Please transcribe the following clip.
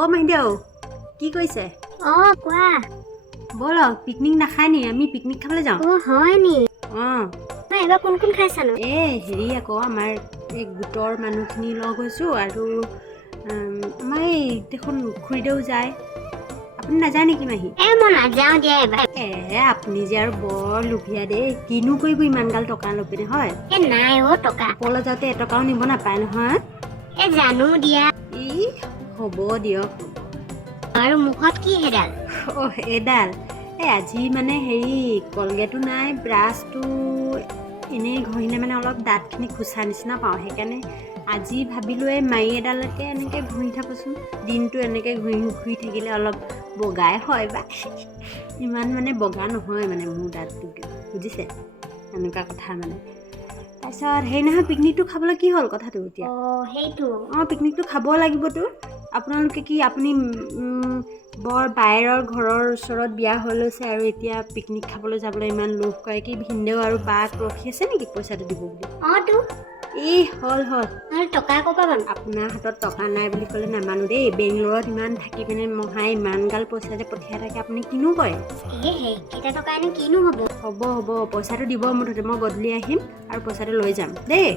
অ' মাইদেউ কি কৈছে? কোৱা। ব'লক পিকনিক নাখায় নি? আমি পিকনিক খাবলৈ যাওঁ। হয় নি? অঁ এবাৰ কোন কোন খাইছানো? হেৰি আকৌ আমাৰ এই গোটৰ মানুহখিনি লগ হৈছোঁ আৰু আমাৰ এই দেখোন খুৰীদেউ যায়। আপুনি নাযায় নেকি মাহী? মই নাযাওঁ দিয়া এবাৰ। আপুনি যে আৰু বৰ লোভীয়া দেই, কিনো কৰিব ইমান গাল টকা লৈ পিনে হয়? নাই টকা। ওপৰলৈ যাওঁতে এটকাও নিব নাপায় নহয়। জানো দিয়া। হ'ব দিয়ক। আৰু মুখত কি হেডাল? এডাল আজি মানে হেৰি কলগেটো নাই, ব্ৰাছটো এনেই ঘঁহিলে মানে অলপ দাঁতখিনি খোচা নিচিনা পাওঁ, সেইকাৰণে আজি ভাবিলোঁ এই মাৰি এডালকে এনেকৈ ঘঁহি থাকোঁচোন। দিনটো এনেকৈ ঘঁহি থাকিলে অলপ বগাই হয় বা ইমান মানে বগা নহয় মানে মোৰ দাঁতটো, বুজিছে? এনেকুৱা কথা মানে। তাৰপিছত হেৰি নহয়, পিকনিকটো খাবলৈ কি হ'ল কথাটো এতিয়া? সেইটো পিকনিকটো খাব লাগিবতো। আপোনালোকে কি আপুনি বৰ বায়েৰৰ ঘৰৰ ওচৰত বিয়া হৈ লৈছে আৰু এতিয়া পিকনিক খাবলৈ যাবলৈ ইমান লোভ কৰে? কি ভিনদেউ আৰু বাক ৰখি আছে নেকি পইচাটো দিব বুলি? হ'ল টকা ক'ৰ পৰা পাম? আপোনাৰ হাতত টকা নাই বুলি ক'লে নামানো দেই। বেংগলোৰত ইমান থাকি পিনে মহাই ইমান গাল পইচা যে পঠিয়াই থাকে, আপুনি কিনো কৰে? সেইকেইটা টকা এনে কিনো হ'ব? হ'ব পইচাটো দিব মুঠতে, মই গধূলি আহিম আৰু পইচাটো লৈ যাম দেই।